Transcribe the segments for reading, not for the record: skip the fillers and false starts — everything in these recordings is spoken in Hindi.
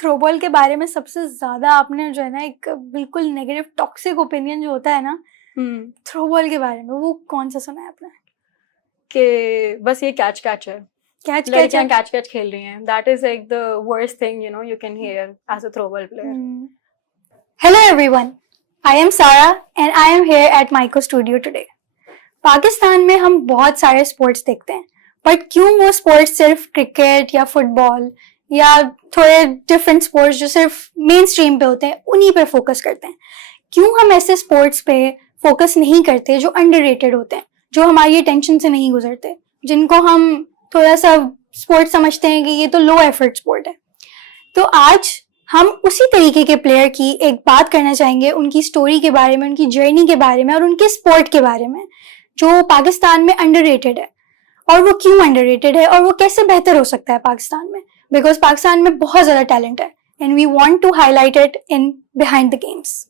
थ्रोबॉल के बारे में सबसे ज़्यादा आपने जो है ना एक बिल्कुल नेगेटिव टॉक्सिक ओपिनियन जो होता है ना थ्रोबॉल के बारे में, वो कौन सा सुना है आपने? कि बस ये कैच कैच है, कैच कैच लड़कियां कैच कैच खेल रही हैं. That is like the worst thing you can hear as a throwball player. Hello everyone, I am Sara and I am here at Maiko Studio today. Pakistan में हम बहुत सारे स्पोर्ट्स देखते हैं, बट क्यों वो स्पोर्ट्स सिर्फ क्रिकेट या फुटबॉल या थोड़े डिफरेंट स्पोर्ट्स जो सिर्फ मेन स्ट्रीम पे होते हैं उन्हीं पे फोकस करते हैं? क्यों हम ऐसे स्पोर्ट्स पे फोकस नहीं करते जो अंडररेटेड होते हैं, जो हमारी अटेंशन से नहीं गुजरते, जिनको हम थोड़ा सा स्पोर्ट समझते हैं कि ये तो लो एफर्ट स्पोर्ट है? तो आज हम उसी तरीके के प्लेयर की एक बात करना चाहेंगे, उनकी स्टोरी के बारे में, उनकी जर्नी के बारे में और उनके स्पोर्ट के बारे में जो पाकिस्तान में अंडररेटेड है, और वो क्यों अंडररेटेड है और वो कैसे बेहतर हो सकता है पाकिस्तान में, बिकॉज पाकिस्तान में बहुत ज़्यादा टैलेंट है and we want to highlight it in behind the games.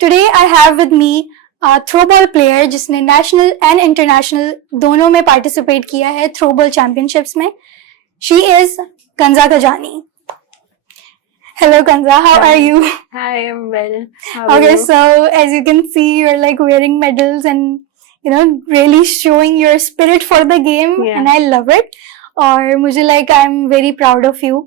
Today I have with me throwball player जिसने नेशनल एंड इंटरनेशनल दोनों में पार्टिसिपेट किया है थ्रोबॉल चैंपियनशिप्स में. She is Kanza Kazani. Hello Kanza, how are you? Hi, I'm well. How are Okay, you? so as you can see, you're like wearing medals and really showing your spirit for the game, Yeah. and I love it. और मुझे I'm very proud of you.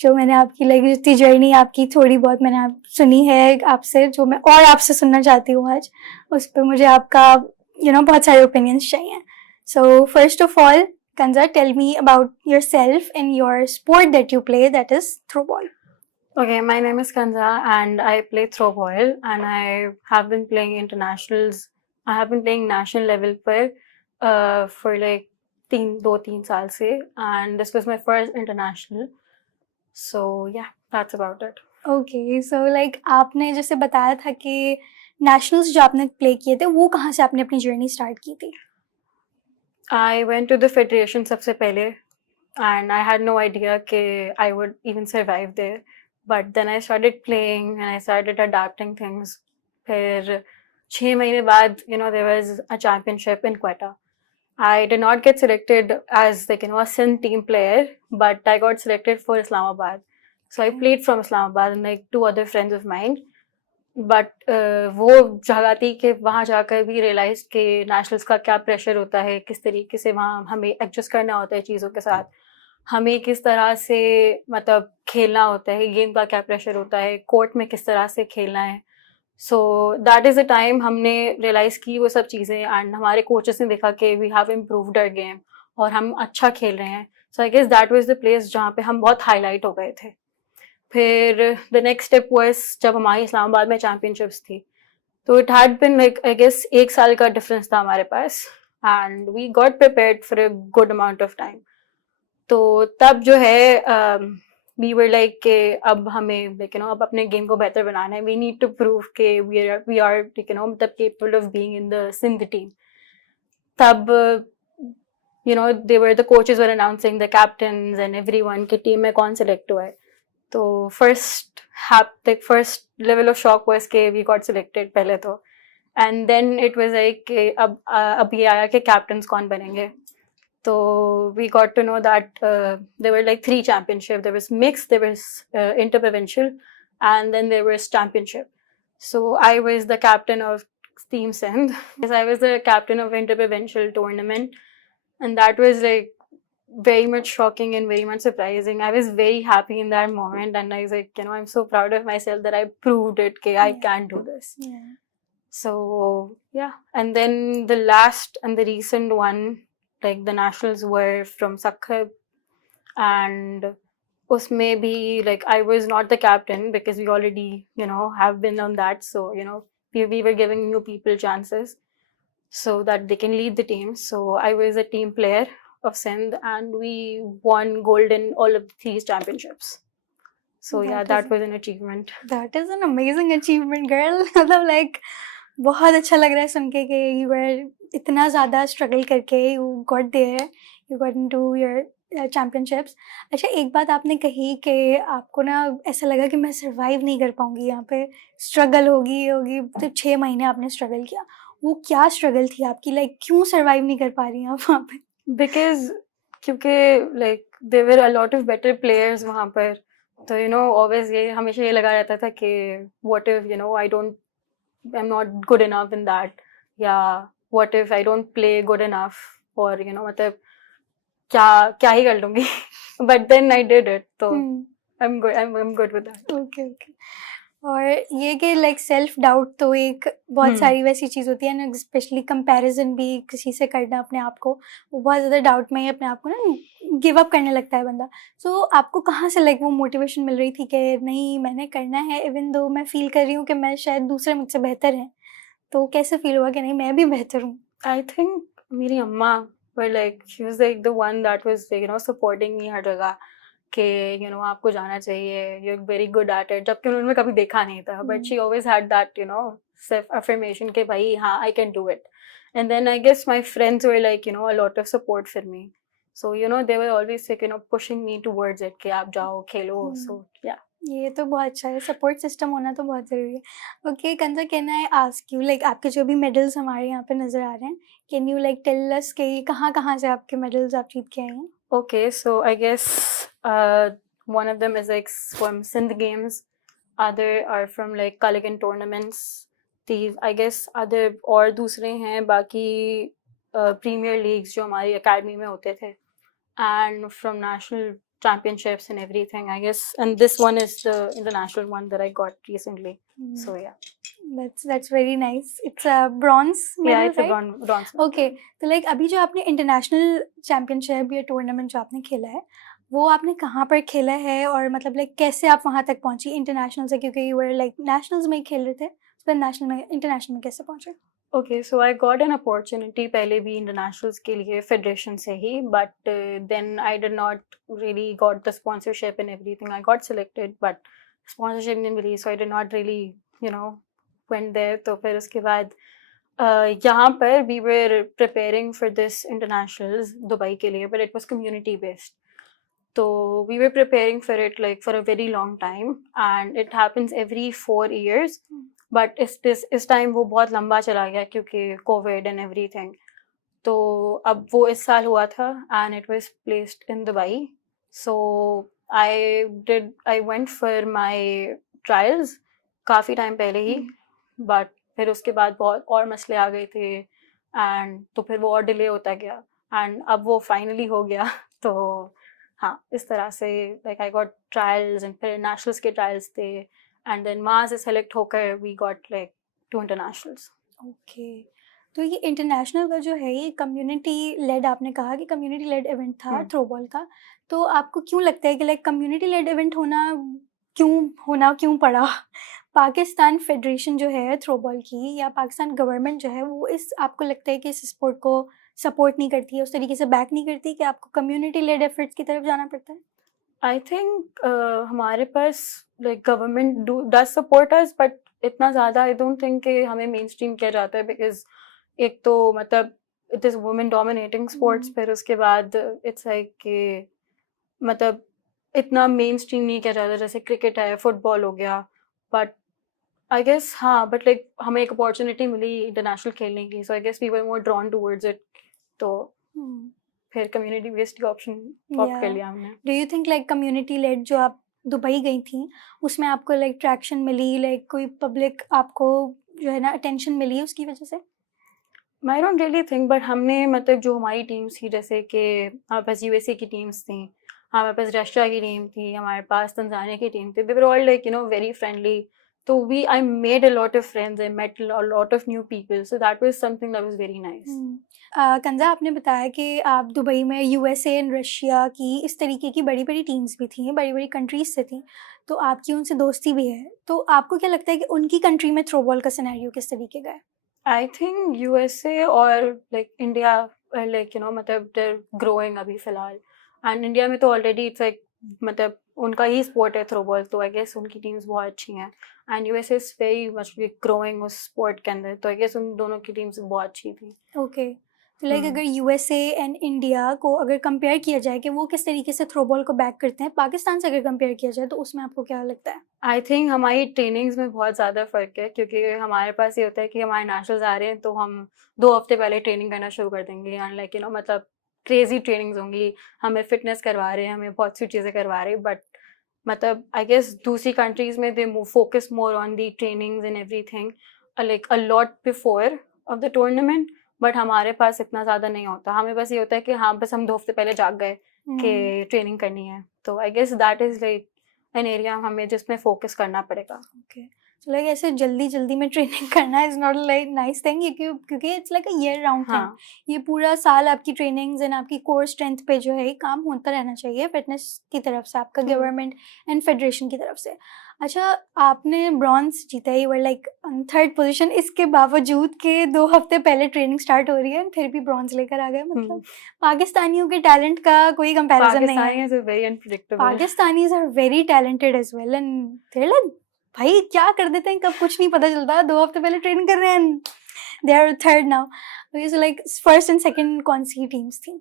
जो मैंने आपकी जितनी जर्नी आपकी थोड़ी बहुत मैंने सुनी है आपसे, जो मैं और आपसे सुनना चाहती हूँ आज, उस पर मुझे आपका बहुत सारे ओपिनियंस चाहिए. So first of all, Kanza, tell me about yourself and your sport that you play, that is throwball. Okay, my name is Kanza and I play throwball and I have been playing internationals. I have been playing national level for like 2-3 साल से, and this was my first international. So yeah, that's about it. Okay, so आपने जैसे बताया था कि नेशनल्स जो आपने प्ले किए थे वो कहाँ से आपने अपनी जर्नी स्टार्ट की थी? I went to the federation सबसे पहले and I had no idea कि I would even survive there. But then I started playing and I started adapting things. फिर 6 महीने बाद, there was a championship in Quetta. I did not get selected as a Sindh team player, but I got selected for Islamabad. So I played from Islamabad and 2 other friends of mine. But वो जगह थी कि वहाँ जाकर भी realized कि nationals का क्या pressure होता है, किस तरीके से वहाँ हमें adjust करना होता है चीज़ों के साथ, हमें किस तरह से मतलब खेलना होता है, गेम का क्या प्रेशर होता है, कोर्ट में किस तरह से खेलना है. So that is the time हमने रियलाइज़ की वो सब चीज़ें, एंड हमारे कोचेस ने देखा कि we have improved our game और हम अच्छा खेल रहे हैं. So I guess that was the place जहाँ पे हम बहुत हाईलाइट हो गए थे. फिर द नेक्स्ट स्टेप वाज जब हमारी इस्लामाबाद में चैम्पियनशिप्स थी, तो it had been I guess 1 साल का डिफरेंस था हमारे पास, and we got prepared for a good amount of time. तो तब जो है वी वर लाइक के अब हमें अब अपने गेम को बेहतर बनाना है. वी नीड टू प्रूव के वी आर मतलब capable of being in the Sindh team. तब they were the coaches were announcing the captains and everyone कि टीम में कौन सेलेक्ट हुआ है. तो first level of shock was के we got selected पहले तो, and then it was like अब ये आया कि captains कौन बनेंगे. So we got to know that there were 3 championships. There was mixed, there was interprovincial, and then there was championship. So I was the captain of Team Sindh. Yes, I was the captain of interprovincial tournament, and that was very much shocking and very much surprising. I was very happy in that moment, and I was I'm so proud of myself that I proved it. Okay, I can do this. Yeah. So yeah, and then the last and the recent one, the nationals were from Sakhab, and usme bhi I was not the captain because we already have been on that. So we were giving new people chances so that they can lead the team. So I was a team player of Sindh and we won gold in all of these championships. So that was an achievement. That is an amazing achievement, girl. मतलब बहुत अच्छा लग रहा है सुन के कि you were इतना ज़्यादा स्ट्रगल करके you got there, you got into your championships. अच्छा, एक बात आपने कही कि आपको ना ऐसा लगा कि मैं सर्वाइव नहीं कर पाऊँगी यहाँ पे, स्ट्रगल होगी. तो 6 महीने आपने स्ट्रगल किया. वो क्या स्ट्रगल थी आपकी? क्यों सर्वाइव नहीं कर पा रही हैं आप वहाँ पे? Because क्योंकि there were a lot of better players वहाँ पर, तो यू नो ऑलवेज ये हमेशा ये लगा रहता था कि what if you know I am not good enough in that, या what if I don't play good enough, और यू नो मतलब क्या क्या ही कर लूंगी. But then I did it, तो I am good with that. Okay okay. और ये कि लाइक सेल्फ डाउट तो एक बहुत सारी वैसी चीज़ होती है ना, स्पेशली कंपैरिजन भी किसी से करना अपने आप को, वो बहुत ज़्यादा डाउट में ही अपने आप को ना गिव अप करने लगता है बंदा. सो आपको कहाँ से लाइक वो मोटिवेशन मिल रही थी कि नहीं मैंने करना है, इवन दो मैं फील कर रही हूँ कि मैं शायद दूसरे मुझसे बेहतर हैं, तो कैसे फील हुआ कि नहीं मैं भी बेहतर हूँ? आई थिंक मेरी अम्मा were like she was like the one that was you know supporting me हर जगह कि यू नो आपको जाना चाहिए, you are very good at it, जबकि उन्होंने कभी देखा नहीं था. But she always had that you know self affirmation कि भाई हाँ I can do it. And then I guess my friends were like you know a lot of support for me. So you no they were always you know pushing me towards it कि आप जाओ खेलो. सो या ये तो बहुत अच्छा है, सपोर्ट सिस्टम होना तो बहुत ज़रूरी है. Okay कंजा, can I ask you like आपके जो भी मेडल्स हमारे यहाँ पे नज़र आ रहे हैं, can you like tell us कि कहाँ कहाँ से आपके मेडल्स आप जीत के आए हैं? Okay, so I guess one of them is like from Sindh Games, other are from like Kaligan tournaments. These I guess other और दूसरे हैं बाकी Premier Leagues जो हमारी academy में होते थे, and from national championships and everything I guess, and this one is the international one that I got recently. So yeah. That's very nice. It's a bronze medal, Yeah, it's right? a bronze medal. Okay, तो लाइक अभी जो आपने इंटरनेशनल चैम्पियनशिप या टूर्नामेंट जो आपने खेला है, वो आपने कहाँ पर खेला है, और मतलब लाइक कैसे आप वहाँ तक पहुँची इंटरनेशनल से, क्योंकि यू वर लाइक नेशनल्स में ही खेल रहे थे, फिर नेशनल में इंटरनेशनल में कैसे पहुँचे? Okay, so I got an opportunity पहले भी internationals के लिए federation से ही, but then I did not really got the sponsorship and everything. I got selected, but sponsorship नहीं मिली, so I did not really, you know, went there. तो फिर उसके बाद यहाँ पर we were preparing for this internationals Dubai के लिए, but it was community based. So we were preparing for it like for a very long time, and it happens every 4 years. But इस टाइम वो बहुत लंबा चला गया क्योंकि कोविड एंड एवरीथिंग. तो अब वो इस साल हुआ था and it was placed in Dubai. So I went for my trials काफ़ी टाइम पहले ही, बट फिर उसके बाद बहुत और मसले आ गए थे, एंड तो फिर वो और डिले होता गया, एंड अब वो फाइनली हो गया. तो हाँ, इस तरह से like I got trials, and फिर नेशनल्स के ट्रायल्स थे, and then वहाँ से सेलेक्ट होकर we got like 2 internationals. Okay, तो ये इंटरनेशनल का जो है ये कम्युनिटी लेड, आपने कहा कि कम्युनिटी लेड इवेंट था थ्रोबॉल का, तो आपको क्यों लगता है कि लाइक कम्युनिटी लेड इवेंट क्यों पड़ा? पाकिस्तान फेडरेशन जो है थ्रोबॉल की, या पाकिस्तान गवर्नमेंट जो है, वो इस आपको लगता है कि इस स्पोर्ट को सपोर्ट नहीं करती है, उस तरीके से बैक नहीं करती कि आपको कम्युनिटी लेड एफर्ट्स की तरफ जाना पड़ता है? I think हमारे पास like government does support us, but इतना ज़्यादा I don't think कि हमें mainstream किया जाता है, because एक तो मतलब it is women dominating sports, फिर उसके बाद it's like कि मतलब इतना mainstream नहीं किया जाता जैसे क्रिकेट है, फुटबॉल हो गया. but I guess हाँ, but like हमें एक opportunity मिली international खेलने की, so I guess we were more drawn towards it. तो फिर कम्युनिटी बेस्ड ऑप्शन ऑप्ट कर लिया हमने. Do you think like community lead जो आप दुबई गई थी उसमें आपको लाइक ट्रैक्शन मिली, लाइक कोई पब्लिक आपको जो है ना अटेंशन मिली उसकी वजह से? I don't really think, but हमने मतलब जो हमारी टीम्स थी, जैसे कि हमारे पास यूएसए की टीम्स थी, हमारे पास रशिया की टीम थी, हमारे पास तंजानिया की टीम थी, we were all like you know very friendly. तो I made a lot of friends, I met a lot of new people, so that was something that was very nice. Kanza, आपने बताया कि आप दुबई में यूएसए एंड रशिया की इस तरीके की बड़ी बड़ी टीम्स भी थी, बड़ी बड़ी कंट्रीज से थी, तो आपकी उनसे दोस्ती भी है, तो आपको क्या लगता है कि उनकी कंट्री में थ्रोबॉल का सिनेरियो किस तरीके का है? आई थिंक यूएसए और like India like you know मतलब देयर ग्रोइंग अभी फिलहाल, एंड इंडिया में तो ऑलरेडी इट्स लाइक मतलब उनका ही स्पोर्ट है थ्रोबॉल, तो आई गेस उनकी टीम्स बहुत अच्छी हैं, and USA is very much growing उस स्पोर्ट के अंदर, तो आई गेस उन दोनों की टीम्स बहुत अच्छी थी. ओके, तो लाइक अगर यूएसए एंड इंडिया को अगर कंपेयर किया जाए कि वो किस तरीके से थ्रोबॉल को बैक करते हैं, पाकिस्तान से अगर कंपेयर किया जाए, तो उसमें आपको क्या लगता है? आई थिंक हमारी ट्रेनिंग्स में बहुत ज़्यादा फ़र्क है, क्योंकि हमारे पास ये होता है कि हमारे नेशनल्स आ रहे हैं तो हम 2 हफ्ते पहले ट्रेनिंग करना शुरू कर देंगे, एंड लाइक यू नो मतलब क्रेजी ट्रेनिंग्स होंगी, हमें फिटनेस करवा रहे हैं, हमें बहुत सी चीज़ें करवा रहे हैं. बट मतलब आई गेस दूसरी कंट्रीज में they focus more on the trainings and everything like a lot before of the tournament, but हमारे पास इतना ज़्यादा नहीं होता. हमें बस ये होता है कि हाँ बस हम 2 हफ्ते पहले जाग गए कि ट्रेनिंग करनी है. तो I guess that is like an area हमें जिसमें फोकस करना पड़ेगा. ओके, सो लाइक ऐसे जल्दी जल्दी में ट्रेनिंग करना is not like nice thing, क्योंकि it's like a year round thing. हाँ. ये पूरा साल आपकी ट्रेनिंग्स एंड आपकी कोर स्ट्रेंथ पे जो है काम होता रहना चाहिए फिटनेस की तरफ से, आपका गवर्नमेंट एंड फेडरेशन की तरफ से. अच्छा, आपने ब्रॉन्ज जीता, you were like on 3rd position, इसके बावजूद के 2 हफ्ते पहले ट्रेनिंग स्टार्ट हो रही है फिर भी ब्रॉन्ज लेकर आ गए. मतलब पाकिस्तानियों के टैलेंट का कोई कंपैरिजन नहीं है. Pakistanis are very unpredictable. Pakistanis are very talented as well and there like भाई क्या कर देते हैं कब कुछ नहीं पता चलता. 2 हफ्ते पहले ट्रेनिंग कर रहे हैं, they are 3rd now. So like 1st and 2nd कौन सी टीम्स थी?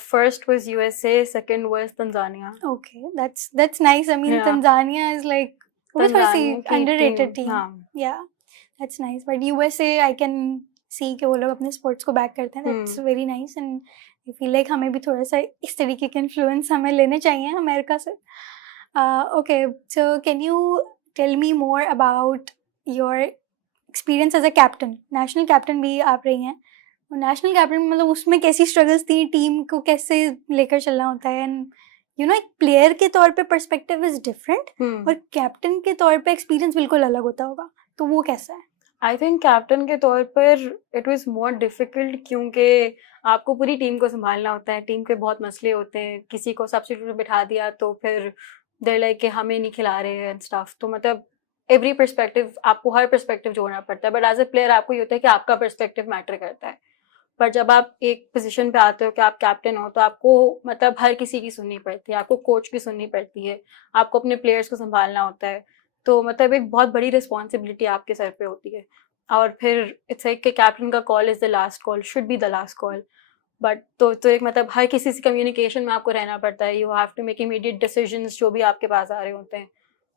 First was USA, second was Tanzania. Okay, that's nice. I mean, Yeah. Tanzania is like वो थोड़ी सी Tanzania की underrated team, team. हाँ. Yeah, that's nice. But USA, I can see कि वो लोग अपने sports को back करते हैं. That's very nice and I feel like हमें भी थोड़ा सा इस तरीके के influence हमें लेने चाहिए अमेरिका से. Okay, so can you tell me more about your experience as a captain? National captain भी आप रही हैं. नेशनल कैप्टन मतलब उसमें कैसी स्ट्रगल्स थी, टीम को कैसे लेकर चलना होता है, एंड यू नो एक प्लेयर के तौर पे पर्सपेक्टिव इज डिफरेंट और कैप्टन के तौर पे एक्सपीरियंस बिल्कुल अलग होता होगा, तो वो कैसा है? आई थिंक कैप्टन के तौर पर इट वाज मोर डिफिकल्ट क्योंकि आपको पूरी टीम को संभालना होता है. टीम के बहुत मसले होते हैं, किसी को सब्स्टिट्यूट में बिठा दिया तो फिर देयर लाइक कि हमें नहीं खिला रहे हैं एंड स्टफ. तो मतलब एवरी पर्सपेक्टिव, आपको हर पर्सपेक्टिव जोड़ना पड़ता है. बट एज अ प्लेयर आपको ये होता है कि आपका पर्सपेक्टिव मैटर करता है. पर जब आप एक पोजीशन पे आते हो कि आप कैप्टन हो तो आपको मतलब हर किसी की सुननी पड़ती है. आपको कोच की सुननी पड़ती है, आपको अपने प्लेयर्स को संभालना होता है. तो मतलब एक बहुत बड़ी रिस्पॉन्सिबिलिटी आपके सर पे होती है. और फिर इट्स लाइक कि कैप्टन का call is the last call, should be the last call. But तो एक मतलब हर किसी से कम्युनिकेशन में आपको रहना पड़ता है. You have to make immediate decisions जो भी आपके पास आ रहे होते हैं.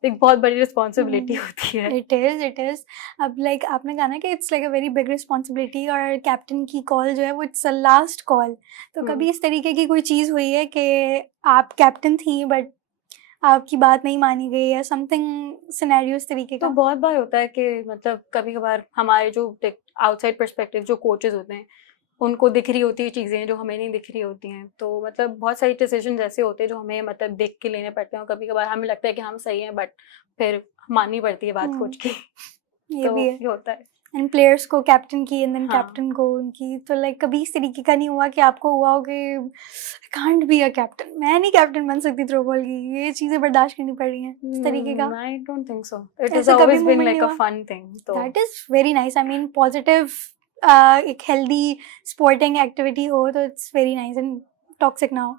एक बहुत बड़ी रिस्पॉन्सिबिलिटी होती है. It is. अब लाइक आपने कहा ना कि it's like a very big responsibility और कैप्टन की कॉल जो है वो इट्स अ लास्ट कॉल. तो कभी इस तरीके की कोई चीज़ हुई है कि आप कैप्टन थी बट आपकी बात नहीं मानी गई या समथिंग सिनेरियो इस तरीके का? तो बहुत बार होता है कि मतलब कभी कभार हमारे जो आउटसाइड पर्सपेक्टिव जो कोचेस होते हैं उनको दिख रही होती है चीज़ें जो हमें नहीं दिख रही होती हैं. तो मतलब बहुत सारी डिसीजन ऐसे होते हैं जो हमें मतलब देख के लेने पड़ते हैं. और कभी कभार हमें लगता है कि हम सही हैं बट फिर माननी पड़ती है बात कोच की. ये तो भी है. ये होता है. एंड प्लेयर्स को कैप्टन की एंड देन हाँ. कैप्टन को उनकी. तो लाइक कभी इस तरीके का नहीं हुआ कि आपको हुआ हो कि कांट बी अ कैप्टन, मैं नहीं कैप्टन बन सकती थ्रोबॉल की, ये चीजें बर्दाश्त करनी पड़ रही हैं इस तरीके का? I don't think so. It is ऐसा कभी ऑलवेज बीन moment लाइक नहीं अ हुआ? Fun thing. तो that is very nice. I mean positive एक हेल्दी स्पोर्टिंग एक्टिविटी हो तो it's very nice and toxic ना हो.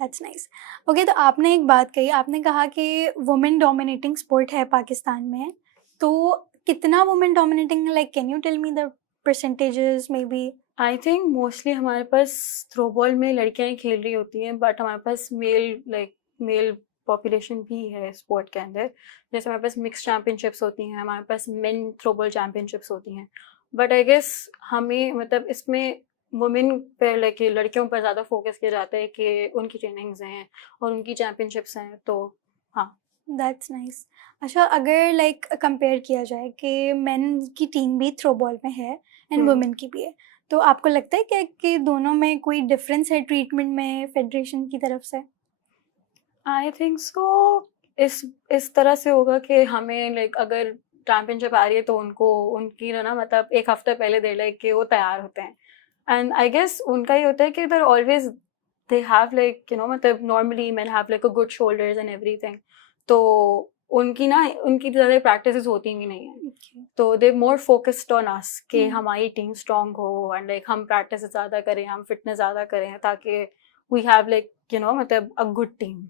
That's nice. ओके, तो आपने एक बात कही, आपने कहा कि वुमेन डोमिनेटिंग स्पोर्ट है पाकिस्तान में. तो कितना women dominating, like can you tell me the percentages maybe? I think mostly हमारे पास थ्रोबॉल में लड़कियां ही खेल रही होती हैं. बट हमारे पास मेल पॉपुलेशन भी है स्पोर्ट के अंदर. जैसे हमारे पास मिक्स चैम्पियनशिप्स होती हैं, हमारे पास मेन थ्रोबॉल चैम्पियनशिप्स होती हैं. बट आई गेस हमें मतलब इसमें वुमेन पे लाइक लड़कियों पर ज़्यादा फोकस किया जाता है कि उनकी ट्रेनिंग्स हैं और उनकी चैम्पियनशिप्स हैं. तो हाँ, दैट्स नाइस. अच्छा, अगर लाइक कंपेयर किया जाए कि मेन की टीम भी थ्रोबॉल में है एंड वुमेन की भी है, तो आपको लगता है क्या कि दोनों में कोई डिफरेंस है ट्रीटमेंट में फेडरेशन की तरफ से? I think so. इस तरह से होगा कि हमें लाइक अगर चैम्पियनशिप आ रही है तो उनको उनकी ना मतलब एक हफ्ते पहले दे लाइक कि वो तैयार होते हैं. एंड आई गेस उनका ये होता है कि they always they have like you know मतलब normally man have like a good shoulders and everything. तो उनकी ज़्यादा प्रैक्टिस होती भी नहीं है. तो दे मोर फोकस्ड ऑन अस कि हमारी टीम स्ट्रॉन्ग हो एंड लाइक हम प्रैक्टिस ज़्यादा करें, हम फिटनेस ज़्यादा करें ताकि we have like you know मतलब अ गुड टीम.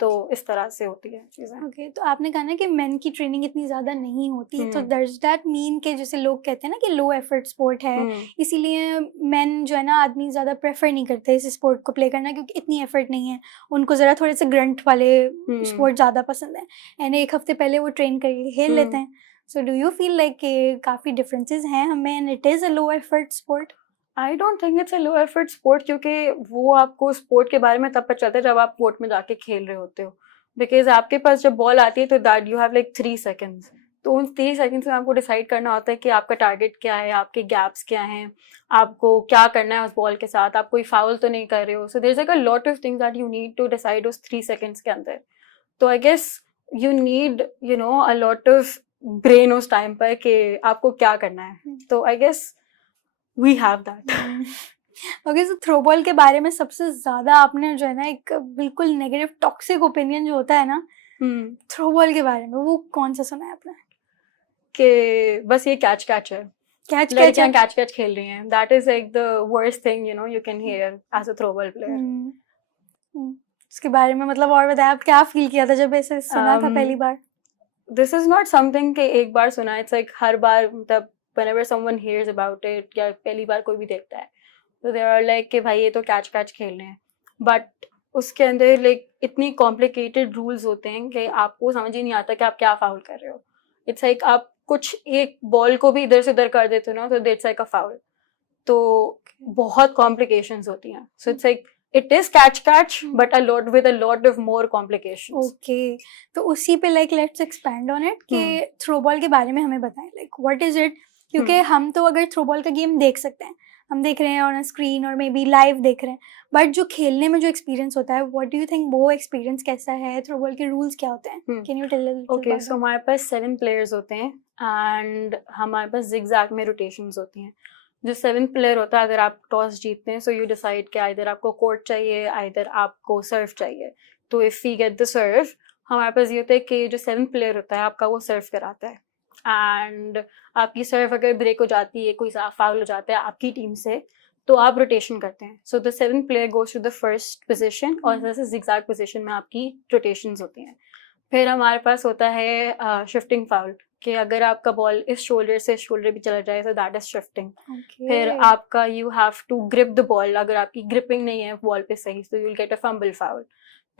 तो इस तरह से होती है चीज़ें. ओके, तो आपने कहा ना कि मेन की ट्रेनिंग इतनी ज़्यादा नहीं होती, तो डज दैट मीन कि जैसे लोग कहते हैं ना कि लो एफर्ट स्पोर्ट है, इसीलिए मेन जो है ना आदमी ज़्यादा प्रेफर नहीं करते इस स्पोर्ट को प्ले करना क्योंकि इतनी एफर्ट नहीं है, उनको ज़रा थोड़े से ग्रंट वाले स्पोर्ट ज़्यादा पसंद है एंड एक हफ्ते पहले वो ट्रेन करके खेल लेते हैं. सो डू यू फील लाइक कि काफ़ी डिफरेंसेस हैं हमें and it is a low effort sport? I don't think it's a low effort sport क्योंकि वो आपको स्पोर्ट के बारे में तब पता चलता है जब आप कोर्ट में जाके खेल रहे होते हो. बिकॉज आपके पास जब बॉल आती है तो that you have like 3 seconds. तो उन 3 seconds में आपको डिसाइड करना होता है कि आपका टारगेट क्या है, आपके गैप्स क्या हैं, आपको क्या करना है उस बॉल के साथ, आप कोई फाउल तो नहीं कर रहे हो. So there is like a lot of things that you need to decide उस 3 seconds के अंदर. तो I guess you need a lot of brain उस टाइम पर कि आपको क्या करना है. तो I guess we have that. Okay, so throwball के बारे में सबसे ज्यादा आपने जो है ना एक बिल्कुल नेगेटिव टॉक्सिक ओपिनियन जो होता है ना थ्रोबॉल के बारे में, वो कौन सा सुना है आपने? कि बस ये कैच है, कैच लड़कियां कैच खेल रही हैं. That is like the worst thing you can hear as a throwball player. उसके बारे में मतलब और बताया, आप क्या फील किया था जब ऐसे सुना था पहली बार? दिस इज नॉट समथिंग कि एक बार सुना. इट्स लाइक हर बार, मतलब whenever someone hears about it या पहली बार कोई भी देखता है तो दे आर लाइक कि भाई ये तो कैच खेल रहे हैं. बट उसके अंदर लाइक इतनी कॉम्प्लिकेटेड रूल्स होते हैं कि आपको समझ ही नहीं आता कि आप क्या फाउल कर रहे हो. इट्स लाइक आप कुछ एक बॉल को भी इधर से उधर कर देते हो ना, तो इट्स लाइक अ फाउल. तो बहुत कॉम्प्लिकेशंस होती हैं. So it's like it is catch but with a lot of more complications. Okay, तो उसी पे like let's expand on it कि थ्रोबॉल के बारे में हमें बताएं, like what is it? क्योंकि हम तो अगर थ्रोबॉल का गेम देख सकते हैं, हम देख रहे हैं ऑन स्क्रीन और मे बी लाइव देख रहे हैं, बट जो खेलने में जो एक्सपीरियंस होता है, व्हाट डू यू थिंक वो एक्सपीरियंस कैसा है? थ्रोबॉल के रूल्स क्या होते हैं? Can you tell? Okay, so हमारे पास 7 players होते हैं एंड हमारे पास zigzag में रोटेशंस होती हैं. जो 7th प्लेयर होता है, अगर आप टॉस जीतते हैं सो यू डिसाइड कि आइदर आपको कोर्ट चाहिए, आइदर आपको सर्व चाहिए. तो इफ वी गेट द सर्व, हमारे पास ये होता है कि जो 7th प्लेयर होता है आपका, वो सर्व कराता है. एंड आपकी सर्व अगर ब्रेक हो जाती है, कोई फाउल हो जाता है आपकी टीम से, तो आप रोटेशन करते हैं. So the 7th player goes to the first position और जैसे जिगजैग पोजिशन में आपकी रोटेशंस होती हैं. फिर हमारे पास होता है शिफ्टिंग फाउल, कि अगर आपका बॉल इस शोल्डर से शोल्डर भी चला जाए तो दैट इज शिफ्टिंग. फिर आपका you have to grip the ball, अगर आपकी ग्रिपिंग नहीं है बॉल पे सही तो you will get a fumble foul.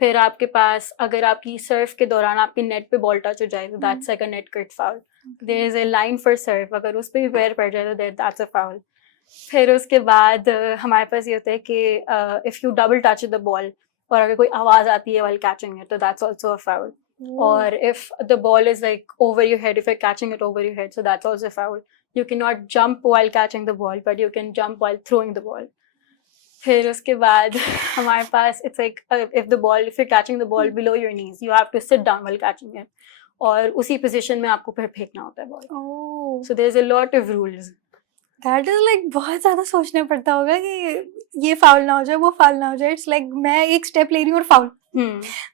फिर आपके पास अगर आपकी सर्व के दौरान आपकी नेट पे बॉल टच हो जाए तो that's like a net cut foul. There is a line for serve, अगर उस पर भी पैर पड़ जाए तो दैट्स अ फाउल. फिर उसके बाद हमारे पास ये होता है कि if U double touch the ball और अगर कोई आवाज आती है व्हाइल कैचिंग इट तो that's also a foul. Or if the ball is like over your head, if you're catching it over your head, so that's also a foul. You cannot jump while catching the ball, but you can jump while throwing the ball. फिर उसके बाद हमारे पास it's like if you're catching the ball below your knees, you have to sit down while catching it. और उसी position में आपको फिर फेंकना होता है ball. So there's a lot of rules. That is like बहुत ज़्यादा सोचना पड़ता होगा कि ये फाउल ना हो जाए, वो फाउल ना हो जाए. इट्स लाइक मैं एक स्टेप ले रही हूँ और फाउल,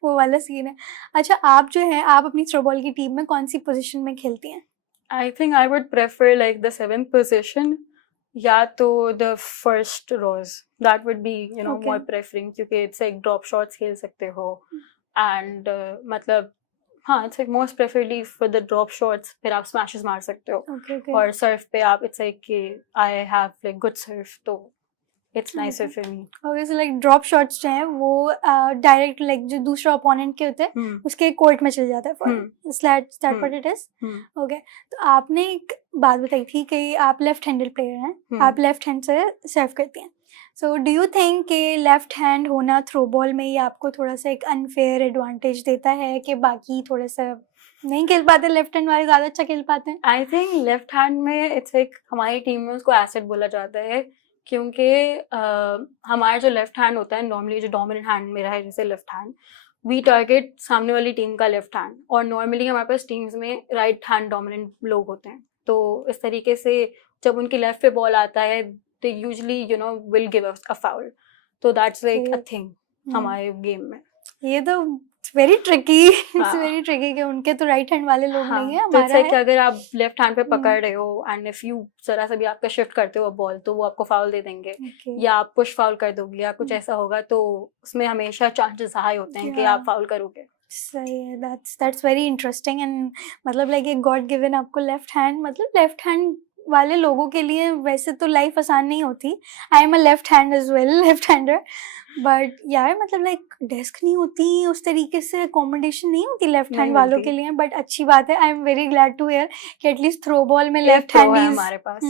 वो वाला सीन है. अच्छा, आप जो है आप अपनी थ्रोबॉल की टीम में कौन सी पोजीशन में खेलती हैं? I think I would prefer like the 7th position या तो the first rows. That would be more preferring, क्योंकि it's like drop shots खेल सकते हो and मतलब हाँ, it's like most preferably for the drop shots. फिर आप smashes मार सकते हो. और सर्फ पे आप it's like कि I have like good surf, तो it's nicer for me. Okay, so like drop shots जो हैं वो direct like जो दूसरा opponent के होते हैं उसके कोर्ट में चल जाता है for that what it is. Okay, तो आपने एक बात बताई थी कि आप लेफ्ट हैंडेड प्लेयर हैं, आप लेफ्ट हैंड से सर्व करती हैं. सो डू यू थिंक कि लेफ्ट हैंड होना थ्रो बॉल में ये आपको थोड़ा सा एक अनफेयर एडवांटेज देता है कि बाकी थोड़ा सा नहीं खेल पाते, लेफ्ट हैंड वाले ज़्यादा अच्छा खेल पाते हैं? आई थिंक लेफ्ट हैंड में इट्स लाइक हमारी टीम में उसको एसेट बोला जाता है, क्योंकि हमारा जो लेफ्ट हैंड होता है, नॉर्मली जो डोमिनेंट हैंड मेरा है जैसे लेफ्ट हैंड, वी टारगेट सामने वाली टीम का लेफ्ट हैंड. और नॉर्मली हमारे पास टीम्स में राइट हैंड डोमिनेंट लोग होते हैं. तो इस तरीके से जब उनकी लेफ्ट पे बॉल आता है they usually will give us a foul. So that's like a thing हमारे गेम में. ये तो very tricky. It's very tricky कि उनके तो राइट हैंड वाले लोग नहीं है, हमारा है. तो अगर आप लेफ्ट हैंड पे पकड़ रहे हो एंड इफ यू जरा सा भी आपका शिफ्ट करते हो बॉल तो वो आपको फाउल दे देंगे, या आप पुश फाउल कर दोगे या कुछ ऐसा होगा, तो उसमें हमेशा चांसेस हाई होते हैं कि आप फाउल करोगे. सही है. that's very interesting. एंड मतलब लाइक एक गॉड गिवन आपको लेफ्ट हैंड, मतलब लेफ्ट हैंड वाले लोगों के लिए वैसे तो लाइफ आसान नहीं होती. I am a left hand as well, left hander, but यार मतलब लाइक डेस्क नहीं होती, उस तरीके से अकोमोडेशन नहीं होती लेफ्ट हैंड वालों के लिए. बट अच्छी बात है, I am very glad to hear कि एटलीस्ट थ्रो बॉल में लेफ्ट हैंड है हमारे पास.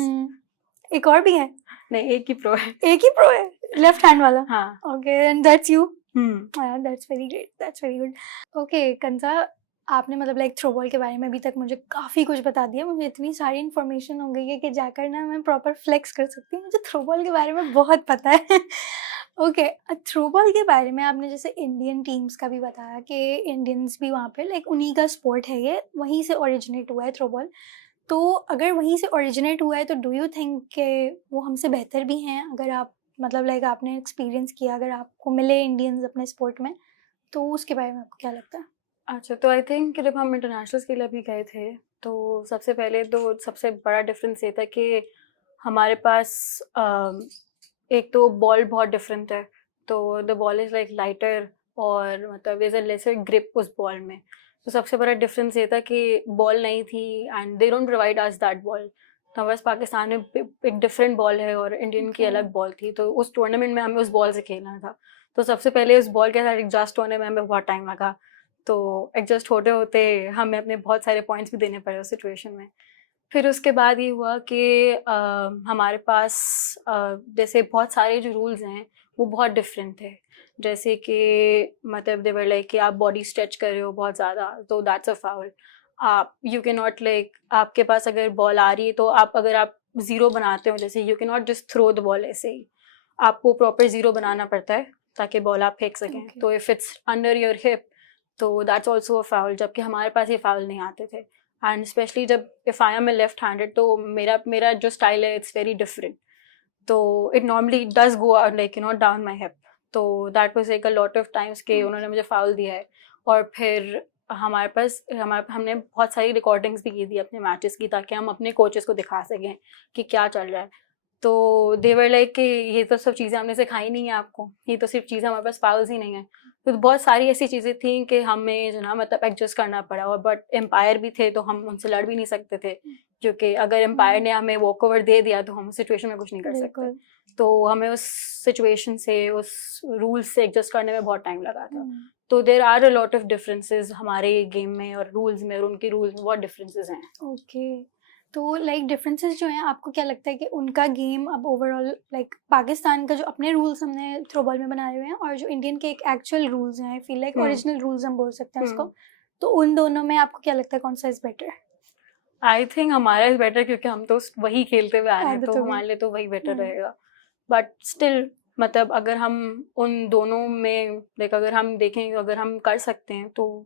एक और भी है? नहीं, एक ही प्रो है. एक ही प्रो है लेफ्ट हैंड वाला? हाँ. Okay, and that's you. That's very great, that's very good. Okay Kanza, आपने मतलब लाइक थ्रो बॉल के बारे में अभी तक मुझे काफ़ी कुछ बता दिया। मुझे इतनी सारी इन्फॉर्मेशन हो गई है कि जाकर ना मैं प्रॉपर फ्लेक्स कर सकती हूँ, मुझे थ्रो बॉल के बारे में बहुत पता है। ओके, थ्रो बॉल के बारे में आपने जैसे इंडियन टीम्स का भी बताया कि इंडियंस भी वहाँ पे लाइक उन्हीं का स्पोर्ट है, ये वहीं से ओरिजिनेट हुआ है थ्रो बॉल। तो अगर वहीं से ओरिजिनेट हुआ है तो डू यू थिंक कि वो हमसे बेहतर भी हैं? अगर आप मतलब लाइक आपने एक्सपीरियंस किया, अगर आपको मिले इंडियंस अपने स्पोर्ट में, तो उसके बारे में आपको क्या लगता है? अच्छा, तो आई थिंक जब हम इंटरनेशनल्स के लिए भी गए थे, तो सबसे पहले तो सबसे बड़ा डिफरेंस ये था कि हमारे पास एक तो बॉल बहुत डिफरेंट है, तो the ball is like lighter और मतलब there is a lesser grip उस बॉल में। तो सबसे बड़ा डिफरेंस ये था कि बॉल नहीं थी and they don't provide us that ball. तो हमारे पास पाकिस्तान में एक डिफरेंट बॉल है और इंडियन की Okay. अलग बॉल थी, तो उस टूर्नामेंट में हमें उस बॉल से खेलना था। तो सबसे पहले उस बॉल के साथ एडजस्ट होने में हमें बहुत टाइम लगा, तो एडजस्ट होते होते हमें अपने बहुत सारे पॉइंट्स भी देने पड़े उस सिचुएशन में। फिर उसके बाद ये हुआ कि हमारे पास जैसे बहुत सारे जो रूल्स हैं वो बहुत डिफरेंट थे। जैसे कि मतलब दे वर लाइक कि आप बॉडी स्ट्रेच कर रहे हो बहुत ज़्यादा, तो दैट्स अ फाउल। आप यू कैन नॉट लाइक, आपके पास अगर बॉल आ रही है तो आप अगर आप ज़ीरो बनाते हो, जैसे you can not just throw the ball ऐसे ही, आपको प्रॉपर ज़ीरो बनाना पड़ता है ताकि बॉल आप फेंक सकें। Okay. तो if it's under your hip तो दैट्स ऑल्सो अ फाउल, जबकि हमारे पास ये फाउल नहीं आते थे। एंड स्पेशली जब if I am a left handed, तो मेरा जो स्टाइल है इट्स वेरी डिफरेंट, तो it normally does go like you know down my hip. तो that was like a lot of times के उन्होंने मुझे फाउल दिया है। और फिर हमने बहुत सारी रिकॉर्डिंग्स भी की थी अपने मैचेस की, ताकि हम अपने कोचेस को दिखा सकें कि क्या चल रहा है। तो दे वर लाइक कि ये तो सब चीज़ें हमने सिखाई नहीं है आपको, ये तो सिर्फ चीज़ें हमारे पास फाउल्स ही नहीं है। तो बहुत सारी ऐसी चीज़ें थी कि हमें जो ना मतलब एडजस्ट करना पड़ा। और बट एम्पायर भी थे तो हम उनसे लड़ भी नहीं सकते थे, क्योंकि अगर एम्पायर ने हमें वॉक ओवर दे दिया तो हम उस सिचुएशन में कुछ नहीं कर सकते। बिल्कुल। तो हमें उस सिचुएशन से, उस रूल्स से एडजस्ट करने में बहुत टाइम लगा था। हम्म, तो there are a lot of differences हमारे गेम में और रूल्स में, और उनके रूल्स में बहुत डिफरेंसेस हैं। ओके। तो लाइक डिफरेंसेस जो हैं, आपको क्या लगता है कि उनका गेम अब ओवरऑल लाइक पाकिस्तान का जो अपने रूल्स हमने थ्रो बॉल में बनाए हुए हैं और जो इंडियन के एक एक्चुअल रूल्स हैं, I feel like original rules हम बोल सकते हैं उसको, तो उन दोनों में आपको क्या लगता है कौन सा इज बेटर? आई थिंक हमारा इज बेटर, क्योंकि हम तो वही खेलते हुए आ रहे हैं, तो आदत हो गई। हमारे लिए तो वही बेटर हम्म, रहेगा। बट स्टिल मतलब अगर हम उन दोनों में लाइक अगर हम देखें, अगर हम कर सकते हैं तो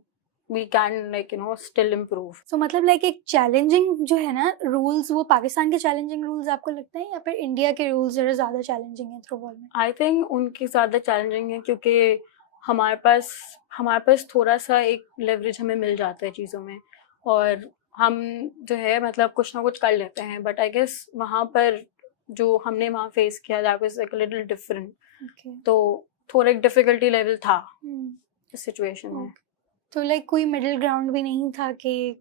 we can like you know still improve. सो मतलब लाइक एक चैलेंजिंग जो है ना रूल्स, वो पाकिस्तान के चैलेंजिंग रूल्स आपको लगता है या फिर इंडिया के रूल्स जरा ज़्यादा चैलेंजिंग है थ्रो बॉल में? आई थिंक उनकी ज़्यादा चैलेंजिंग है, क्योंकि हमारे पास हमारे पास थोड़ा सा एक लेवरेज हमें मिल जाता है चीज़ों में, और हम जो है मतलब कुछ ना कुछ कर लेते हैं। बट आई गेस वहाँ पर जो हमने वहाँ फेस किया that was like a little different. Okay. तो थोड़ा एक डिफिकल्टी लेवल था इस सिचुएशन में। तो लाइक कोई मिडिल ग्राउंड भी नहीं था कि,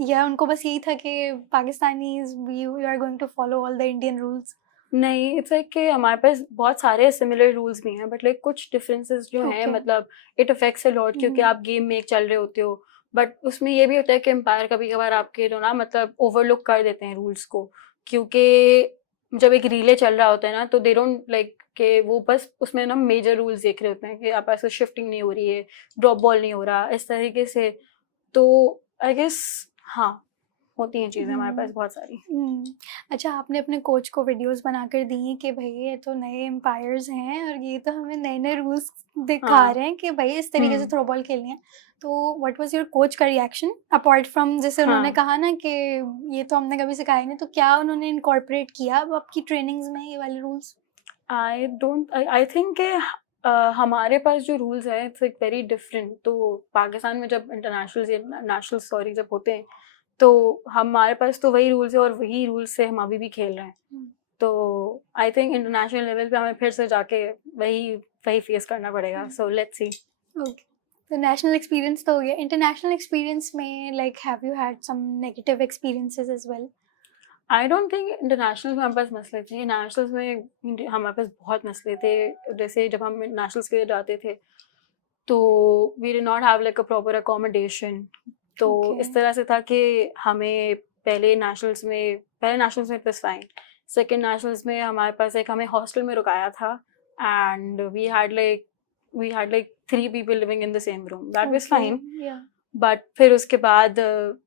या उनको बस यही था कि Pakistanis you are going to follow all the Indian rules? नहीं, इट्स लाइक कि हमारे पास बहुत सारे सिमिलर रूल्स भी हैं, बट लाइक कुछ डिफरेंसेस जो हैं Okay. मतलब इट अफेक्ट्स अ लॉट, क्योंकि आप गेम में एक चल रहे होते हो। बट उसमें ये भी होता है कि एम्पायर कभी कभार आपके जो ना मतलब ओवरलुक कर देते हैं रूल्स को, क्योंकि जब एक रिले चल रहा होता है ना, तो दे डोंट लाइक कि वो बस उसमें ना मेजर रूल्स देख रहे होते हैं कि आप ऐसे शिफ्टिंग नहीं हो रही है, ड्रॉप बॉल नहीं हो रहा, इस तरीके से। तो आई गेस हाँ, होती हैं चीज़ें हमारे पास बहुत सारी। अच्छा, आपने अपने कोच को वीडियोस बनाकर दी हैं कि भाई ये तो नए एम्पायर्स हैं और ये तो हमें नए नए रूल्स दिखा हाँ। रहे हैं कि भाई इस तरीके से हम्म। थ्रो बॉल खेलनी है। तो व्हाट वाज योर कोच का रिएक्शन अपार्ट फ्रॉम, जैसे उन्होंने हाँ। कहा ना कि ये तो हमने कभी सिखाया नहीं, तो क्या उन्होंने इनकॉर्पोरेट किया अब आपकी ट्रेनिंग्स में ये वाले रूल्स? आई थिंक कि हमारे पास जो रूल्स हैं इट्स लाइक वेरी डिफरेंट। तो पाकिस्तान में जब नेशनल सॉरी जब होते हैं, तो हमारे पास तो वही रूल्स है और वही रूल्स से हम अभी भी खेल रहे हैं। तो आई थिंक इंटरनेशनल लेवल पे हमें फिर से जाके वही वही फेस करना पड़ेगा। So let's see. ओके। तो नेशनल एक्सपीरियंस तो हो गया, इंटरनेशनल एक्सपीरियंस में like have you had some negative experiences as well? I don't think internationals में हमारे पास मसले थे। नेशनल्स में हमारे पास बहुत मसले थे। जैसे जब हम नेशनल्स के लिए जाते थे, तो we did not have like a proper accommodation. तो Okay. इस तरह से था कि हमें पहले नेशनल्स में it was fine. Second nationals में हमारे पास एक हमें हॉस्टल में रुकाया था, and we had like we had like 3 people living in the same room. That was Okay, fine. yeah. But फिर उसके बाद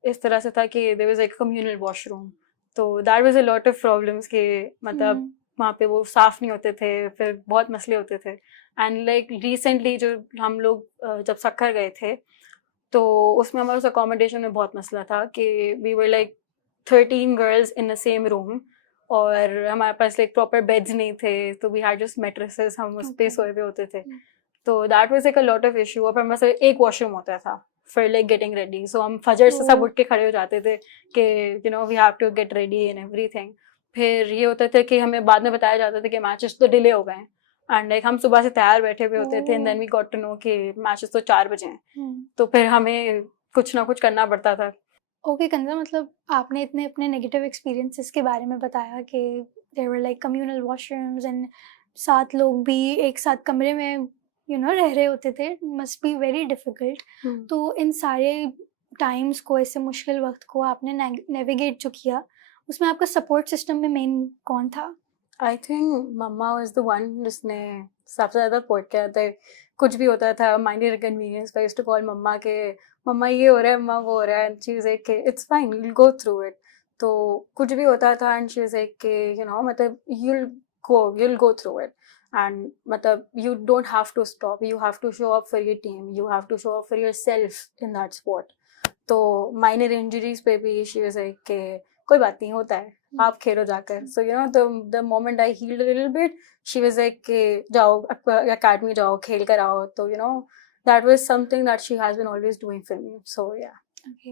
इस तरह से था कि there was like a communal washroom. तो that was a lot of problems कि मतलब वहाँ पे वो साफ नहीं होते थे, फिर बहुत मसले होते थे. And like recently जो हम लोग जब सक्खर गए थे तो उसमें हमारे उस accommodation में बहुत मसला था कि we were like 13 girls in the same room और हमारे पास like proper beds नहीं थे, तो we had just mattresses, हम उस पे Okay. सोए हुए होते थे. तो that was like a lot of issue. और हमारे पास एक washroom होता था for like getting ready. So हम फजर से सब Oh. उठ के खड़े हो जाते थे कि you know we have to get ready and everything. फिर ये होता था कि हमें बाद में बताया जाता था कि मैचेस तो डिले हो गए हैं एंड लाइक हम सुबह से तैयार बैठे हुए होते थे and then we got to know कि मैचेस तो 4 बजे हैं. तो फिर हमें कुछ ना कुछ करना पड़ता था. ओके कंजा, मतलब आपने इतने अपने नेगेटिव एक्सपीरियंसेस के बारे में बताया कि there were like communal washrooms and 7 लोग भी एक साथ कमरे में रह रहे होते थे. Must be very difficult. तो इन सारे टाइम्स को, ऐसे मुश्किल वक्त को आपने नेविगेट जो किया, उसमें आपका सपोर्ट सिस्टम में मेन कौन था? I think mamma was the one जिसने सबसे ज़्यादा सपोर्ट किया था. कुछ भी होता था minor inconvenience, I used to call mamma के मम्मा ये हो रहा है, मम्मा वो हो रहा है, and she was like it's fine, you will go through it. तो कुछ भी होता था and she was like you know मतलब you will go through it and मतलब you don't have to stop, you have to show up for your team, you have to show up for yourself in that sport. तो माइनर इंजरीज पे भी शी वाज लाइक कि कोई बात नहीं, होता है, आप खेलो जाकर. So you know the moment I healed a little bit, she was like कि जाओ अकेडमी जाओ, खेल कर आओ. तो you know that was something that she has been always doing for me. So yeah. Okay,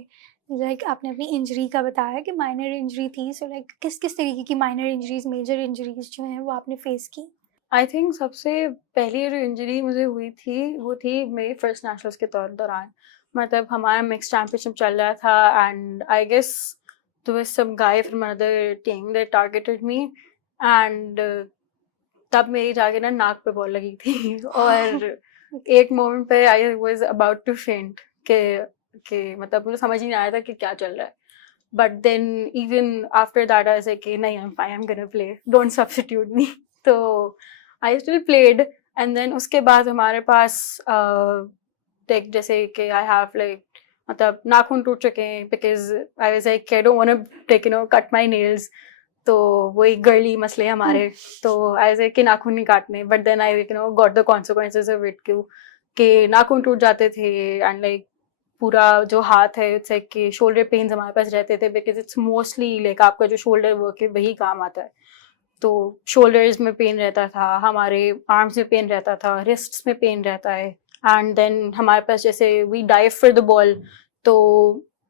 like आपने अपनी इंजरी का बताया कि माइनर इंजरी थी. सो लाइक किस किस तरीके की माइनर इंजरीज, मेजर इंजरीज जो हैं वो आपने फेस की? आई थिंक सबसे पहली जो इंजरी मुझे हुई थी वो थी मेरी फर्स्ट नेशनल्स के दौरान. मतलब हमारा मिक्स चैम्पियनशिप चल रहा था and I guess there was some guy from another team that targeted me and तब मेरी जाके ना नाक पे बॉल लगी थी और एक मोमेंट पे आई वाज अबाउट टू फेंट के मतलब मुझे समझ नहीं आया था कि क्या चल रहा है. But then even after that I say कि नहीं, I am fine, I am gonna play, don't substitute me. तो I still played and then उसके बाद हमारे पास लाइक जैसे कि आई हैव लाइक मतलब नाखून टूट चुके हैं because I was like I don't want to take cut my nails. तो वही गर्ली मसले हमारे. तो आई वाज लाइक कि नाखून नहीं काटने, but then I got the consequences of it कि नाखून टूट जाते थे एंड लाइक पूरा जो हाथ है इट्स लाइक कि शोल्डर पेन्स हमारे पास रहते थे बिकॉज इट्स मोस्टली लाइक आपका जो शोल्डर वर्क है वही काम आता है. तो शोल्डर्स में पेन रहता था, हमारे आर्म्स में पेन रहता था, रिस्ट्स में पेन रहता है. एंड देन हमारे पास जैसे we dive for the ball तो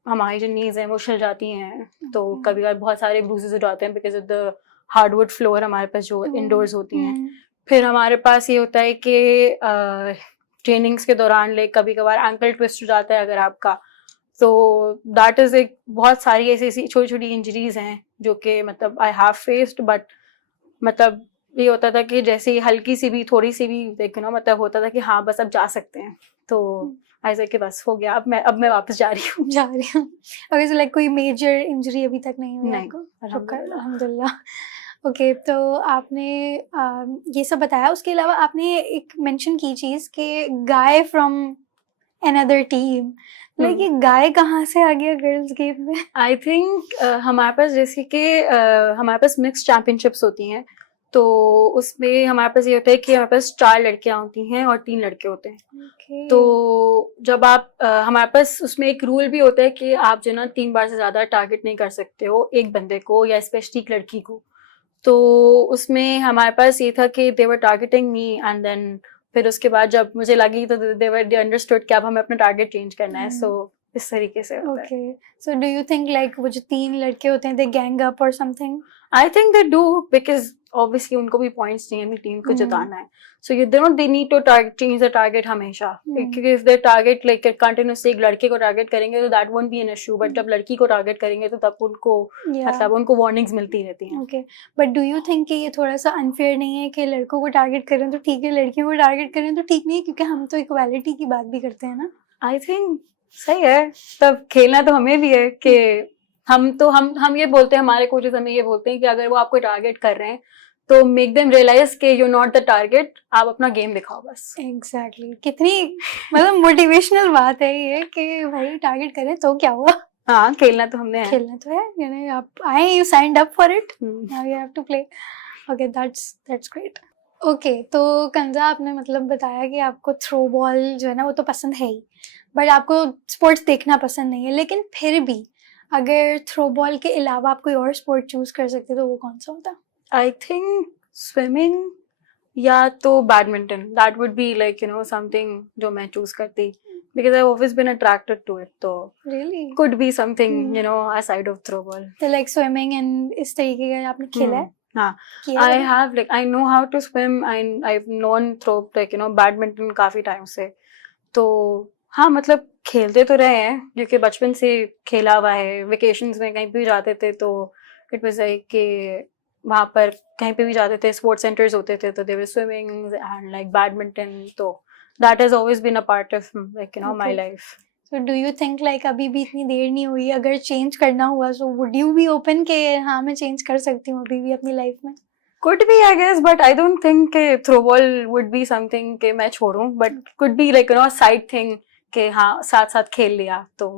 हमारी जो नीज हैं वो छिल जाती हैं. तो कभी कभी बहुत सारे ब्रूजेस हो जाते हैं because of the hardwood floor हमारे पास जो इंडोर्स होती हैं. फिर हमारे पास ये होता है कि ट्रेनिंग्स के दौरान लाइक कभी कभार एंकल ट्विस्ट हो जाता है अगर आपका. तो दैट इज एक बहुत सारी ऐसी छोटी छोटी इंजरीज हैं जो कि मतलब आई हैव फेस्ड. बट मतलब ये होता था कि जैसे हल्की सी भी, थोड़ी सी भी देखना मतलब होता था कि हाँ बस अब जा सकते हैं. तो ऐसे कि बस हो गया, अब मैं वापस जा रही हूँ. ओके, सो लाइक कोई मेजर इंजरी अभी तक नहीं हुई आपको? अल्हम्दुलिल्लाह. ओके, तो आपने ये सब बताया. उसके अलावा आपने एक मेंशन की चीज़ कि guy from another team. Like ये गाय कहाँ से आ गया गर्ल्स गेम में? आई थिंक हमारे पास जैसे कि हमारे पास मिक्स चैम्पियनशिप्स होती हैं. तो उसमें हमारे पास ये होता है कि हमारे पास 4 लड़कियां होती हैं और 3 लड़के होते हैं. Okay. तो जब आप हमारे पास उसमें एक रूल भी होता है कि आप जो ना 3 बार से ज़्यादा टारगेट नहीं कर सकते हो एक बंदे को या स्पेशली एक लड़की को. तो उसमें हमारे पास ये था कि दे वर टारगेटिंग मी एंड देन फिर उसके बाद जब मुझे लगी तो दे अंडरस्टूड कि अब हमें अपना टारगेट चेंज करना है. सो इस तरीके से होता है. Okay, so do you think like वो जो 3 लड़के होते हैं दे गैंग अप और something? I think they do because obviously उनको भी पॉइंट्स चाहिए अपनी टीम को जिताना है. So you they need to change the target हमेशा. क्योंकि if they target like continuously एक लड़के को टारगेट करेंगे तो that won't be an issue. But जब लड़की को टारगेट करेंगे तो तब उनको मतलब उनको वार्निंग्स मिलती रहती हैं. Okay, but do you think कि ये थोड़ा सा अनफेयर नहीं है कि लड़कों को टारगेट करें तो ठीक है, लड़कियों को टारगेट करें तो ठीक नहीं है? क्योंकि हम तो इक्वालिटी की बात भी करते हैं ना. आई थिंक सही है. तब खेलना तो हमें भी है कि हम ये बोलते हैं, हमारे कोचेस हमें ये बोलते हैं कि अगर वो आपको टारगेट कर रहे हैं तो मेक देम रियलाइज कि यू नॉट द टारगेट, आप अपना गेम दिखाओ बस। एग्जैक्टली कितनी मतलब मोटिवेशनल बात है ये कि भाई टारगेट करें तो क्या हुआ, हाँ, खेलना तो हमने है। खेलना तो है, यानी आप आए, you signed up for it, hmm. Now you have to play. Okay, that's great. Okay, तो कंजा आपने मतलब बताया कि आपको थ्रो बॉल जो है ना वो तो पसंद है ही, बट आपको स्पोर्ट्स देखना पसंद नहीं है, लेकिन फिर भी अगर थ्रो बॉल के अलावा आप कोई और स्पोर्ट चूज कर सकते तो वो कौन सा होता? आई थिंक स्विमिंग या तो badminton, that would be like you know something जो मैं चूज करती, because I always been attracted to it, तो really? could be something you know aside of throw ball. तो लाइक स्विमिंग एंड इस तरीके का आपने खेला है? हाँ, किया I है? have like I know how to swim and I've known throw like you know badminton काफी टाइम से, तो हाँ मतलब खेलते तो रहे हैं क्योंकि बचपन से खेला हुआ है। वेकेशंस में कहीं पे भी जाते थे तो इट वाज लाइक कि वहाँ पर कहीं पे भी जाते थे, स्पोर्ट्स सेंटर्स होते थे तो there was swimming and like badminton, तो that has always been a part of like you know my Okay. Life. So do you think like अभी भी इतनी देर नहीं हुई, अगर चेंज करना हुआ so would you be open कि हाँ मैं चेंज कर सकती हूँ अभी भी अपनी लाइफ में? Could be, I guess, but I don't think कि throwball would be something कि मैं छोड़ूं, but could be like you know a side thing कि हाँ साथ साथ खेल लिया तो।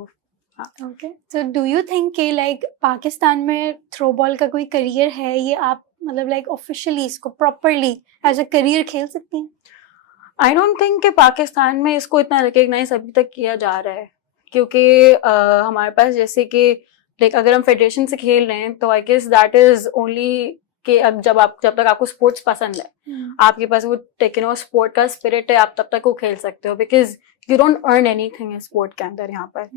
Okay. So do you think कि like पाकिस्तान में थ्रो बॉल का कोई करियर है, ये आप मतलब like officially इसको properly as a career खेल सकती हैं? I don't think कि पाकिस्तान में इसको इतना रिकग्नाइज अभी तक किया जा रहा है, क्योंकि हमारे पास जैसे कि लाइक अगर हम फेडरेशन से खेल रहे हैं तो I guess that is only कि अब जब तक आपको स्पोर्ट्स पसंद है, आपके पास वो यू नो स्पोर्ट का स्पिरिट है, आप तब तक वो खेल सकते हो, because you don't earn anything in sport के अंदर। यहाँ पर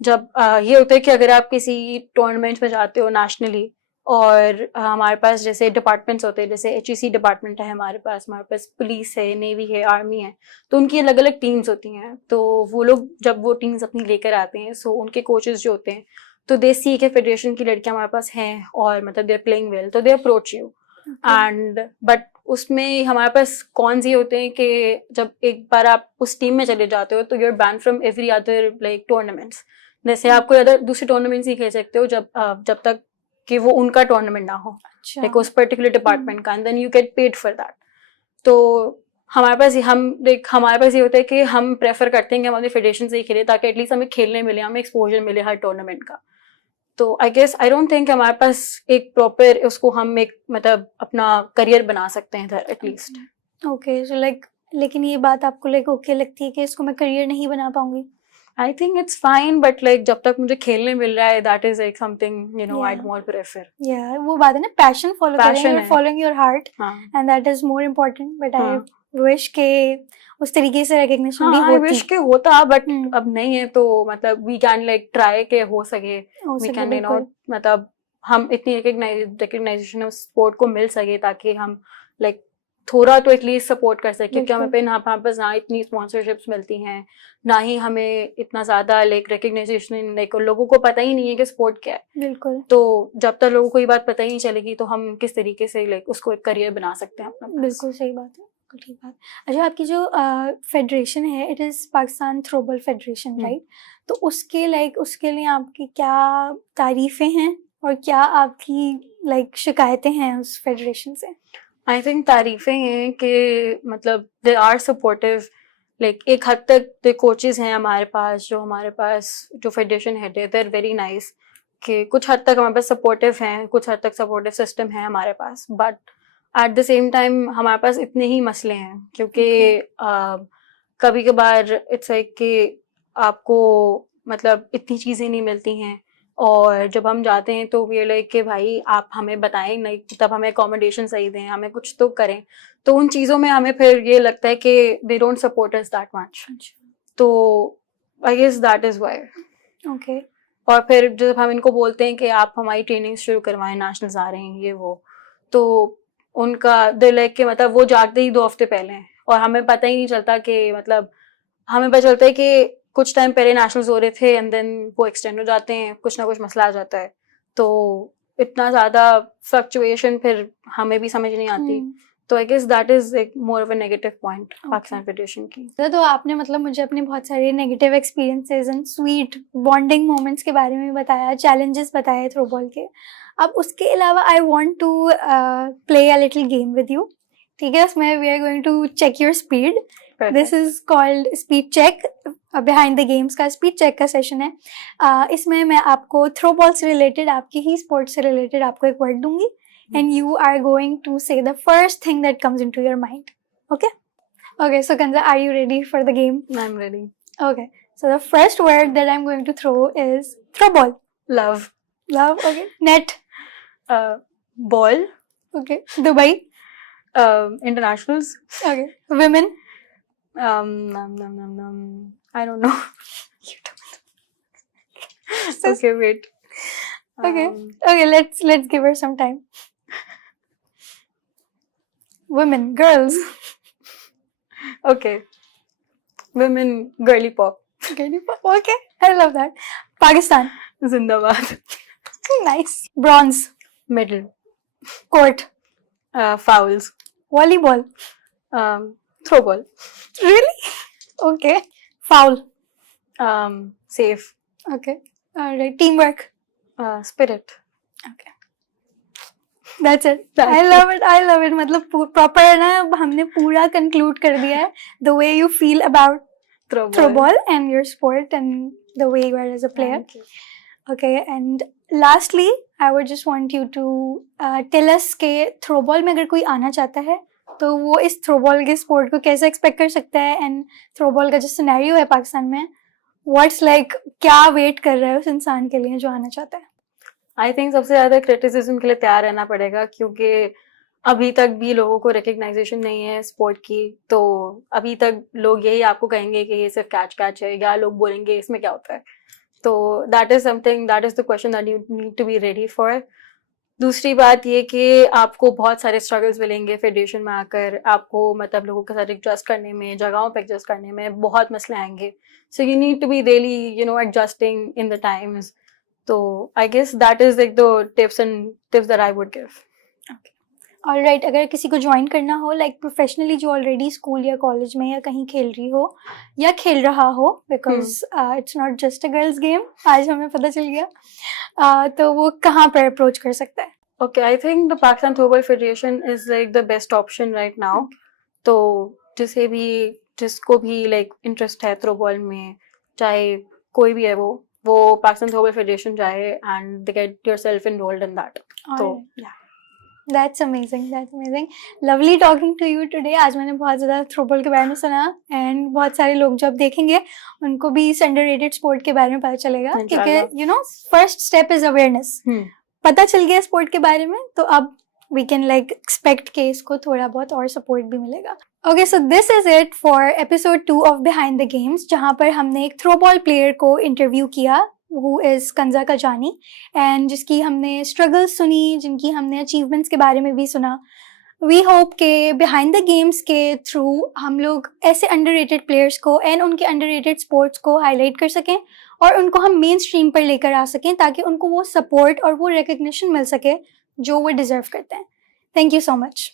जब ये होता है कि अगर आप किसी टूर्नामेंट में जाते हो नेशनली, और हमारे पास जैसे डिपार्टमेंट्स होते हैं, जैसे HEC डिपार्टमेंट है हमारे पास पुलिस है, नेवी है, आर्मी है, तो उनकी अलग अलग टीम्स होती हैं। तो वो लोग जब वो टीम्स अपनी लेकर आते हैं, सो उनके कोचेस जो होते हैं तो दे सी के फेडरेशन की लड़कियां हमारे पास हैं और मतलब दे आर प्लेइंग वेल, तो they approach you and but उसमें हमारे पास कौन सी होते हैं कि जब एक बार आप उस टीम में चले जाते हो तो you are ban from every other like tournaments. जैसे आप कोई अदर दूसरे टूर्नामेंट्स ही खेल सकते हो जब तक कि वो उनका टूर्नामेंट ना हो, लाइक उस पर्टिकुलर डिपार्टमेंट का, and then you get paid for that. तो हमारे पास ये होता है कि हम प्रेफर करते हैं कि हम अपने फेडरेशन से ही खेलें ताकि एटलीस्ट हमें खेलने मिले, हमें एक्सपोजर मिले हर टूर्नामेंट का। तो I guess I don't think हमारे पास एक प्रॉपर उसको हम एक मतलब अपना करियर बना सकते हैं इधर एटलीस्ट। ओके, सो लाइक लेकिन ये बात आपको लाइक ओके लगती है कि इसको मैं करियर नहीं बना पाऊंगी? I think it's fine, but like जब तक मुझे खेलने मिल रहा है that is like something you know I more prefer. या वो बात है ना, पैशन फॉलो करें, फॉलोइंग योर हार्ट, हाँ, and that is more important. But I wish के उस तरीके से रिकग्निशन भी होती। आई विश के होता, बट अब नहीं है, तो मतलब वी कैन लाइक ट्राई के हो सके, वी कैन यू नो मतलब हम इतनी रिकग्नाइजेशन स्पोर्ट को मिल सके ताकि हम लाइक थोड़ा तो एटलीस्ट सपोर्ट कर सके, क्योंकि हमें पे हमारे पास ना इतनी स्पॉन्सरशिप्स मिलती हैं, ना ही हमें इतना ज्यादा लाइक रिकग्नाइजेशन, लाइक लोगों को पता ही नहीं है कि स्पोर्ट क्या है। बिल्कुल। तो जब तक लोगों को ये बात पता ही नहीं चलेगी तो हम किस तरीके से लाइक उसको एक करियर बना सकते हैं अपना। बिल्कुल सही बात है, ठीक बात। अच्छा, आपकी जो फेडरेशन है, it is Pakistan throwball federation, right? तो उसके लाइक उसके लिए आपकी क्या तारीफ़ें हैं और क्या आपकी लाइक शिकायतें हैं उस फेडरेशन से? आई थिंक तारीफ़ें हैं कि मतलब दे आर सपोर्टिव, लाइक एक हद तक जो कोचेस हैं हमारे पास जो फेडरेशन हेड है, दे आर वेरी नाइस, कि कुछ हद तक हमारे पास सपोर्टिव हैं, कुछ हद तक सपोर्टिव सिस्टम है हमारे पास, but at the same time हमारे पास इतने ही मसले हैं, क्योंकि कभी कभार इट्स लाइक कि आपको मतलब इतनी चीज़ें नहीं मिलती हैं, और जब हम जाते हैं तो वी लाइक कि भाई आप हमें बताएं, नहीं तब हमें अकोमोडेशन सही दें, हमें कुछ तो करें। तो उन चीज़ों में हमें फिर ये लगता है कि they don't support us that much, तो I guess that is why. Okay. और फिर जब हम इनको बोलते हैं कि आप हमारी ट्रेनिंग शुरू करवाएं, नेशनल्स आ रहे हैं ये वो, तो उनका दिल है कि मतलब वो जागते ही 2 हफ्ते पहले हैं और हमें पता ही नहीं चलता कि मतलब हमें पता चलता है कि कुछ टाइम पहले नेशनल्स हो रहे थे एंड देन वो एक्सटेंड हो जाते हैं, कुछ ना कुछ मसला आ जाता है, तो इतना ज़्यादा फ्लक्चुएशन फिर हमें भी समझ नहीं आती। तो I guess that is like more of a negative point Pakistan federation की. तो आपने मतलब मुझे अपने बहुत सारे negative experiences and sweet bonding moments के बारे में बताया, चैलेंजेस बताए थ्रोबॉल के. अब उसके अलावा I want to play a little game with you. ठीक है, उसमें we are going to check your speed. This is called speed check. Behind the games का स्पीड चेक का सेशन है. इसमें मैं आपको थ्रो बॉल से रिलेटेड, आपकी ही स्पोर्ट से रिलेटेड आपको एक वर्ड दूंगी and you are going to say the first thing that comes into your mind. Okay? Okay, so Kanza, are you ready for the game? I'm ready. Okay, so the first word that I'm going to throw is throw ball. Love. Love, okay. Net. Ball. Okay. Dubai. Internationals. Okay. Women. I don't know. You don't. Okay, wait. Okay. Okay, let's give her some time. Women, girls. Okay. Women, girly pop. Okay, I love that. Pakistan. Zindabad. Nice. Bronze. Medal. Court. Fouls. Volleyball. Throw ball. Really? Okay. Foul. Safe. Okay. Alright. Teamwork. Spirit. Okay. That's it. I love it. I love it. मतलब proper ना हमने पूरा conclude कर दिया है. The way you feel about throw ball and your sport and the way you are as a player. Thank you. Okay. And lastly, I would just want you to tell us कि throw ball में अगर कोई आना चाहता है तो वो इस throw ball के sport को कैसे expect कर सकता है, and throw ball का जो scenario है पाकिस्तान में, what's like, क्या wait कर रहा है उस इंसान के लिए जो आना चाहता है. आई थिंक सबसे ज्यादा क्रिटिसिज्म के लिए तैयार रहना पड़ेगा, क्योंकि अभी तक भी लोगों को रिकग्नाइजेशन नहीं है स्पोर्ट की. तो अभी तक लोग यही आपको कहेंगे कि ये सिर्फ कैच है, या लोग बोलेंगे इसमें क्या होता है. तो that is something, that is the question that you need to be ready for. दूसरी बात ये कि आपको बहुत सारे स्ट्रगल्स मिलेंगे फेडरेशन में आकर. आपको मतलब लोगों के साथ एडजस्ट करने में, जगहों पे एडजस्ट करने में बहुत मसले आएंगे. So you need to be really adjusting in the times. So I guess that is like the tips that I would give. Okay. Alright, अगर किसी को ज्वाइन करना हो like professionally, जो ऑलरेडी स्कूल या कॉलेज में या कहीं खेल रही हो या खेल रहा हो, because it's not just a girls game, आज हमें पता चल गया, तो वो कहाँ पर अप्रोच कर सकता है? Okay, I think the Pakistan Throwball Federation is like the best option right now. तो जिसको भी like interest है थ्रोबॉल में, चाहे कोई भी है वो पाकिस्तान थ्रोबॉल फेडरेशन जाए and they get yourself enrolled in that. तो yeah, that's amazing. Lovely talking to you today. आज मैंने बहुत ज़्यादा थ्रोबॉल के बारे में सुना, and बहुत सारे लोग जब देखेंगे उनको भी इस underrated sport के बारे में पता चलेगा, क्योंकि first step is awareness. पता चल गया स्पोर्ट के बारे में, तो अब we can like expect कि इसको थोड़ा बहुत और सपोर्ट भी मिलेगा. Okay, so this is it for episode 2 of Behind the Games, जहाँ पर हमने एक थ्रोबॉल प्लेयर को इंटरव्यू किया, who is कंजा कजानी, and जिसकी हमने स्ट्रगल्स सुनी, जिनकी हमने अचीवमेंट्स के बारे में भी सुना. We hope कि Behind the Games के थ्रू हम लोग ऐसे अंडररेटेड प्लेयर्स को एंड उनके अंडररेटेड स्पोर्ट्स को हाईलाइट कर सकें और उनको हम मेन स्ट्रीम पर लेकर आ सकें, ताकि उनको वो सपोर्ट और वो रिकग्निशन मिल सके जो वो डिजर्व करते हैं. Thank you so much.